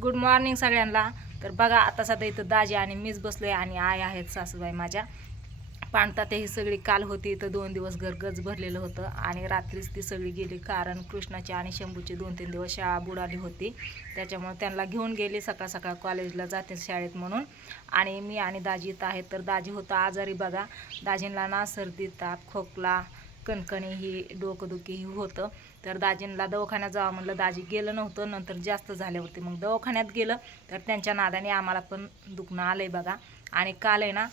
Good morning सगळ्यांना. तर बघा आता सध्या इथं दाजी आणि मीच बसलो आहे आणि आई आहेत सासूबाई माझ्या. पाणतात ही सगळी काल होती इथं दोन दिवस गरगज भरलेलं होतं आणि रात्रीच ती सगळी गेली कारण कृष्णाची आणि शंभूची दोन तीन दिवस शाळा बुडाली होती. त्याच्यामुळे त्यांना घेऊन गेली सकाळ सकाळ कॉलेजला जाते शाळेत म्हणून. आणि मी आणि दाजी इथं आहेत तर दाजी होतं आजारी बघा. दाजींना ना सर्दी ताप खोकला कणकणी ही डोकंदुखी ही होतं. तर दाजींना दवाखान्यात जावं म्हणलं. दाजी गेलं नव्हतं नंतर जास्त झाल्यावरती मग दवाखान्यात गेलं तर त्यांच्या नादाने आम्हाला पण दुखणं आलंय बघा. आणि काल आहे ना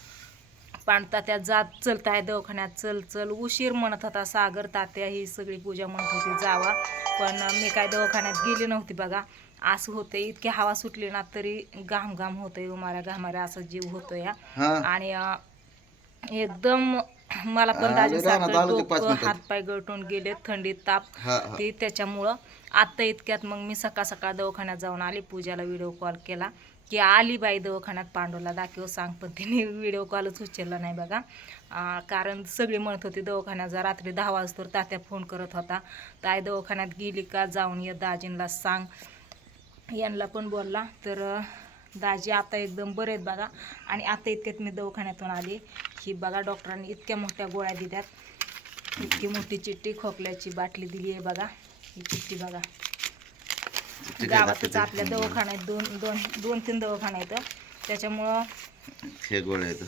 पण तात्या जात चलताय दवाखान्यात. चल चल उशीर म्हणत होता. सागर तात्या ही सगळी पूजा म्हणत होती जावा. पण मी काय दवाखान्यात गेली नव्हती बघा. असं होते इतकी हवा सुटली ना तरी घाम घाम होतोय उमाऱ्या घामाऱ्या असा जीव होतो या आणि एकदम मला पण दाजी आले रानात, आलो ते पाच डोकं. हातपाय गळटून गेले थंडीत ताप. ती त्याच्यामुळं आत्ता इतक्यात मग मी सकाळ सकाळ दवाखान्यात जाऊन आली. पूजाला व्हिडिओ कॉल केला. की आली बाई दवाखान्यात पांडूला दाखव सांग. पण तिने व्हिडिओ कॉलच उचलला नाही बघा. कारण सगळी म्हणत होती दवाखान्यात जा. रात्री दहा वाजता तात्या फोन करत होता. ताई दवाखान्यात गेली का? जाऊन ये दाजींना सांग. यांना पण बोलला. तर दाजी आता एकदम बरे आहेत बघा. आणि आता इतक्यात मी दवाखान्यातून आली. ही बघा डॉक्टरांनी इतक्या मोठ्या गोळ्या दिल्यात. इतकी मोठी चिठ्ठी खोकल्याची बाटली दिली आहे बघा. ही चिठ्ठी बघा. गावातच. आपल्या दवाखान्यात दोन दोन दोन तीन दवाखाने आहेत. त्याच्यामुळं हे गोळ्या हं,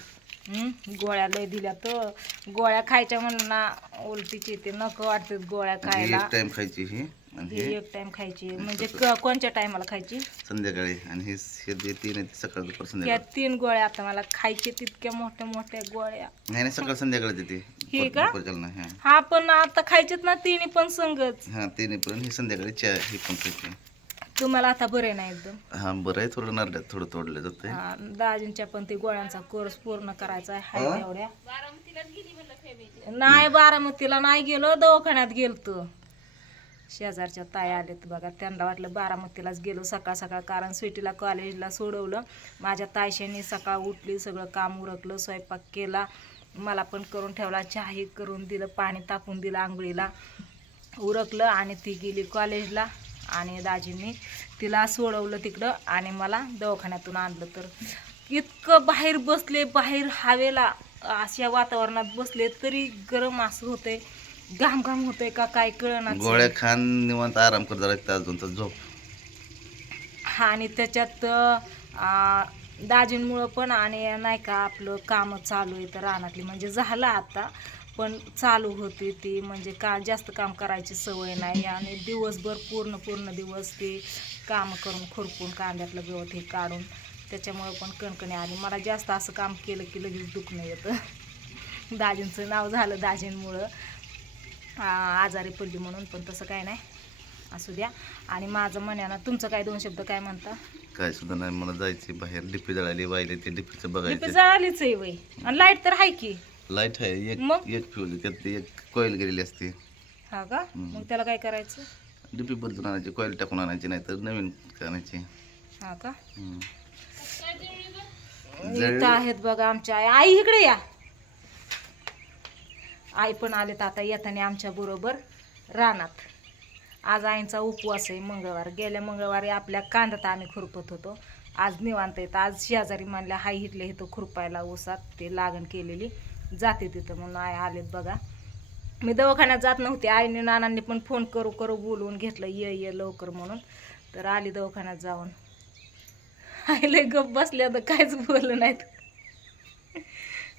गोळ्या लय दिल्या तर. गोळ्या खायच्या म्हणून ना उलटीची ते नको वाटतात गोळ्या आणि खायला. एक टाइम खायची ही आणि एक टाइम खायची. म्हणजे क- कोणत्या टायमाला खायची? संध्याकाळी. आणि हे हे जे तीन आहे ते सकाळ दुपार त्या संध्याकाळ. तीन गोळ्या आता मला खायचे तितक्या मोठ्या मोठ्या गोळ्या. नाही नाही सकाळ संध्याकाळी देते ही का? नाही हा. पण आता खायचेत ना तिन्ही पण संगच हा तिन्ही पण. हे संध्याकाळी चहा ही पण खायची. तुम्हाला आता बरे नाही एकदम? हा बरं आहे. थोडं नारड्यात थोडं तोडलं जातं हा, दाजींच्या पण ते गोळ्यांचा कोर्स पूर्ण करायचा आहे हाय? तेवढ्या. नाही बारामतीला नाही गेलो दवाखान्यात गेलतो. शेजारच्या ताई आलेत बघा त्यांना वाटलं बारामतीलाच गेलो सकाळ सकाळ कारण स्वीटीला कॉलेजला सोडवलं. माझ्या तायशांनी सकाळ उठली सगळं काम उरकलं स्वयंपाक केला. मला पण करून ठेवला चहाही करून दिलं पाणी तापून दिलं आंघोळीला उरकलं आणि ती गेली कॉलेजला. आणि दाजींनी तिला सोडवलं तिकडं आणि मला दवाखान्यातून आणलं. तर इतकं बाहेर बसले बाहेर हवेला अशा वातावरणात बसले तरी गरम असं होतंय. घाम घाम होतंय का काय कळणार गोळ्या खान निवांत आराम कर जरा एक तास दोन तास झोप आणि त्याच्यात दाजींमुळं पण आणि नाही का आपलं काम चालू आहे तर रानातली. म्हणजे झालं आता. पण चालू होती ती म्हणजे का जास्त काम करायची सवय नाही आणि दिवसभर पूर्ण पूर्ण दिवस ती काम करून खुरपून कांद्यातलं गवत हे काढून त्याच्यामुळं पण कणकणी आली. मला जास्त असं काम केलं की लगेच दुखणं येतं. दाजींचं नाव झालं दाजींमुळं. आजारी पडली म्हणून पण तसं काय नाही. असू द्या. आणि माझं म्हण्यानं तुमचं काय दोन शब्द काय म्हणता? काय सुद्धा नाही मला जायचे बाहेर. डिपी जळाली वाहिले ते डिपीचं बघायचं जळालीच आहे वय. आणि लाइट तर आहे की. लाइट आहे मग? एक एक फ्यूज त्यात एक कॉईल गेलेली असते. हा का. मग त्याला काय करायचं? डिपी बदलून आणायची कॉईल टाकून आणायची नाही तर नवीन आणायची. हा का? हम्म. इथं आहेत बघा आमच्या आई. आई इकडे या. आई पण आलेत आता येताना आमच्या बरोबर रानात. आज आईंचा उपवास आहे मंगळवार. गेल्या मंगळवारी आपल्या कांद्यात आम्ही खुरपत होतो. आज निवांत येत आज शेजारी म्हणल्या हाय हिटले इथं खुरपायला ऊसात ते लागण केलेली. जाते तिथं म्हणून आई आलेत बघा. मी दवाखान्यात जात नव्हते. आईने नानांनी पण फोन करू करू बोलवून घेतलं ये ये लवकर म्हणून. तर आली दवाखान्यात जाऊन. आईले गप बसल्या तर काहीच बोललं नाहीत.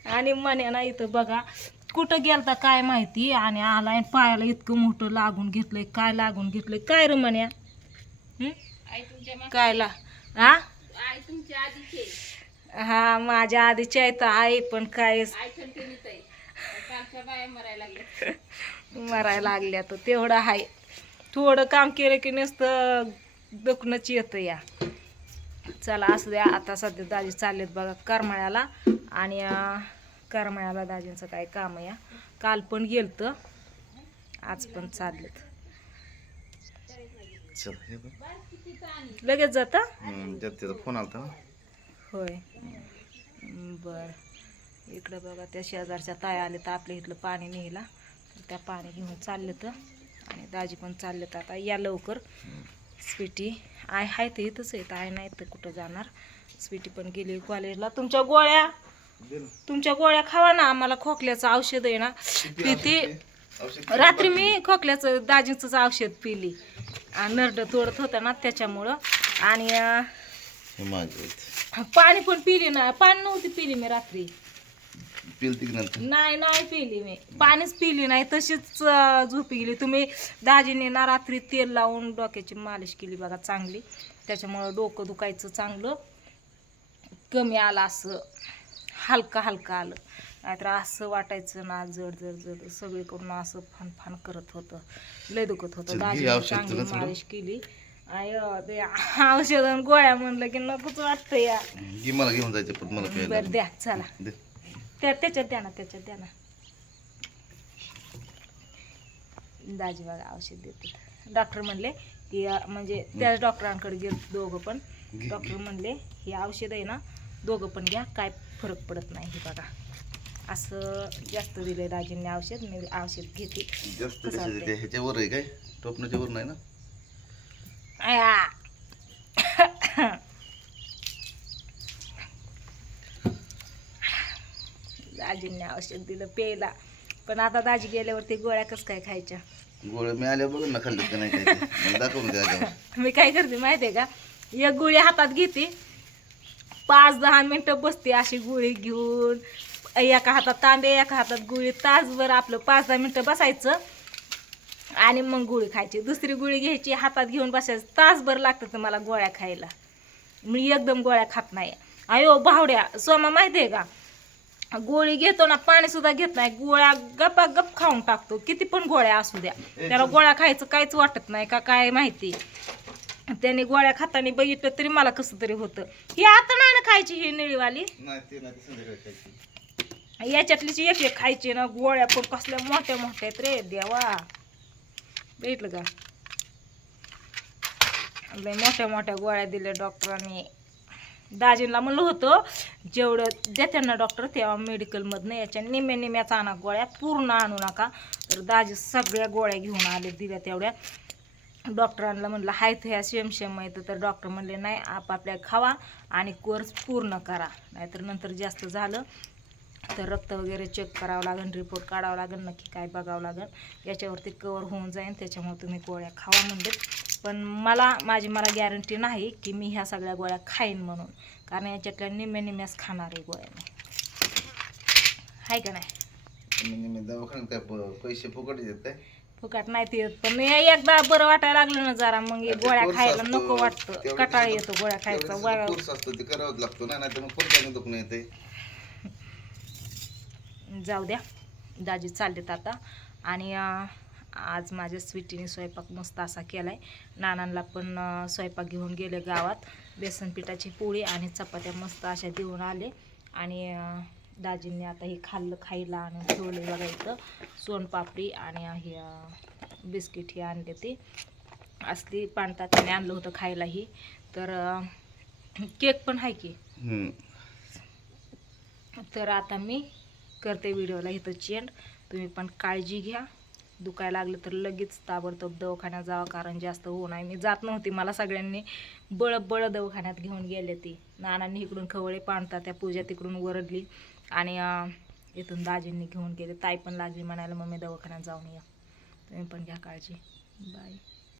आणि म्हणे ना इथं बघा कुठं गेलता काय माहिती? आणि आलाय पायाला इतकं मोठं लागून घेतलंय. काय लागून घेतलंय? काय रे म्हण्या? काय ला हा हा माझ्या आधीची आहे तर आई पण काय मरायला लागल्या. तर तेवढं आहे. थोडं काम केलं की नुसतं दुखणंच येतं या. चला असू द्या आता सध्या दाजी चाललेत बघा करमाळ्याला. आणि करमाळ्याला दाजींचं काय काम आहे या. काल पण गेलतं आज पण चाललेत. लगेच जाता? फोन आलता. होय. बर. इकडं बघा त्या शेजारच्या ताया आले तर आपल्या इथलं पाणी न्यायला. तर त्या पाणी घेऊन चालले तर आणि दाजी पण चालले तर आता या लवकर. स्वीटी आय हाय तर इथंच आहेत आय नाही तर कुठं जाणार? स्वीटी पण गेली कॉलेजला. तुमच्या गोळ्या? तुमच्या गोळ्या खावा ना. आम्हाला खोकल्याचं औषध आहे ना. पिती. रात्री मी खोकल्याचं दाजींचंच औषध पिली. आणि नरड तोडत होतं ना त्याच्यामुळं. आणि हे माझे आहेत. पाणी पण पिली ना पाणी नव्हती पिली मी रात्री. पिलती की नंतर? नाही नाही पिली मी. पाणीच पिली नाही तशीच अं, झोपी गेली. तुम्ही दाजीने ना रात्री तेल लावून डोक्याची मालिश केली बघा चांगली. त्याच्यामुळं डोकं दुखायचं चांगलं. कमी आलं असं. हलका हलका आलं. नाहीतर असं वाटायचं ना जड जड जड. सगळीकडून असं फान फान करत होतं. लय दुखत होतं. घे दाजीने औषध चांगली थोडं. मालिश केली. आय ते औषध आणि गोळ्या म्हणलं की नकोच वाटतं या. घे मला घेऊन जायचं पण मला प्यायला. बरं द्या चला. दे. त्या त्याच्यात द्या ना त्याच्यात द्या ना. दाजी बघा औषध देते डॉक्टर म्हणले की अं, म्हणजे त्याच डॉक्टरांकडे गेलो दोघं पण. घे, डॉक्टर म्हणले हे औषध आहे ना दोघं पण घ्या काय फरक पडत नाही हे बघा. असं जास्त दिलंय दाजींनी औषध मी औषध घेते. जास्त कसं कशाचं वाटतंय? ते ह्याच्यावर आहे काय? टोपणाच्या वर नाही ना. दाजींनी औषध दिलं प्यायला. पण आता दाजी गेल्यावरती गोळ्या कसं काय खायच्या? गोळ्या मी आल्या बघ ना खाल्लं का नाही काय ते. मला दाखवून द्या मी काय करते माहिती आहे का? एक गोळी हातात घेते. पाच दहा मिनटं बसते अशी गोळी घेऊन. एका हातात तांबे एका हातात गोळी. तासभर आपलं पाच दहा मिनटं बसायचं. आणि मग गोळी खायची. दुसरी गोळी घ्यायची हातात घेऊन बसायचं. तासभर लागतं मला गोळ्या खायला. मी एकदम गोळ्या खात नाही. अयो भावड्या सोमा माहिती आहे का? गोळी घेतो ना पाणी सुद्धा घेत नाही. गोळ्या गप्पा गप खाऊन टाकतो. किती पण गोळ्या असू द्या. त्याला गोळ्या खायचं काहीच वाटत नाही का काय माहिती. त्याने गोळ्या खाताना बघितलं तरी मला कसं तरी होतं. ही आता नाही ना खायची ही निळीवाली. याच्यातलीच एक एक खायची. ना गोळ्या पण कसल्या मोठ्या मोठ्या आहेत रे देवा. भेटलं का? लय मोठ्या मोठ्या गोळ्या दिल्या डॉक्टरांनी. दाजींना म्हणलं होतं जेवढं देतात ना डॉक्टर तेव्हा मेडिकलमधनं याच्या निम्या निम्याच आणा गोळ्या पूर्ण आणू नका. तर दाजी सगळ्या गोळ्या घेऊन आले दिल्या तेवढ्या. डॉक्टरांना म्हणलं हाय ह्या शेमशेम शेम आहे तर डॉक्टर म्हणले नाही आपापल्या खावा आणि कोर्स पूर्ण करा. नाहीतर नंतर जास्त झालं. तर रक्त वगैरे चेक करावं लागेल रिपोर्ट काढावं लागेल नक्की काय बघावं लागेल याच्यावरती कवर होऊन जाईल त्याच्यामुळे तुम्ही गोळ्या खावा म्हणले पण मला माझी मला गॅरंटी नाही की मी ह्या सगळ्या गोळ्या खाईन म्हणून. कारण याच्यातल्या निम्या निम्याच खाणार आहे गोळ्या मी. आहे का नाही? दवाखान्यात काय पैसे फुकट काय? फुकाट नाही ते येत पण एकदा बरं वाटायला लागलं ना जरा मग गोळ्या खायला. नको वाटतं. कटाळ येतो गोळ्या खायचा लागतो. ना नाही मग दुखणं येते जाऊ द्या. दाजी चाललेत आता. आणि आज माझ्या स्वीटीने स्वयंपाक मस्त असा केला आहे नानांना पण स्वयंपाक घेऊन गेले गावात. बेसन पिठाची पोळी आणि चपात्या मस्त अशा देऊन आले. आणि दाजींनी आता हे खाल्लं खायला आणि ठेवले बघा इथं. सोनपापडी आणि हे बिस्किट हे आणले ते. असली पाणता त्याने आणलं होतं खायला ही तर केक पण आहे की. तर आता मी करते व्हिडिओला इथं चेंड. तुम्ही पण काळजी घ्या. दुखायला लागलं तर लगेच ताबडतोब दवाखान्यात जावा कारण जास्त होऊ नाही मी जात नव्हती मला सगळ्यांनी बळ बळ दवाखान्यात घेऊन गेले ती. नानांनी इकडून खवळे पाणता त्या पूजा तिकडून वरडली आणि इथून दाजींनी घेऊन गेले. ताई पण लागली म्हणायला मग मी दवाखान्यात जाऊन या. तुम्ही पण घ्या काळजी. बाय.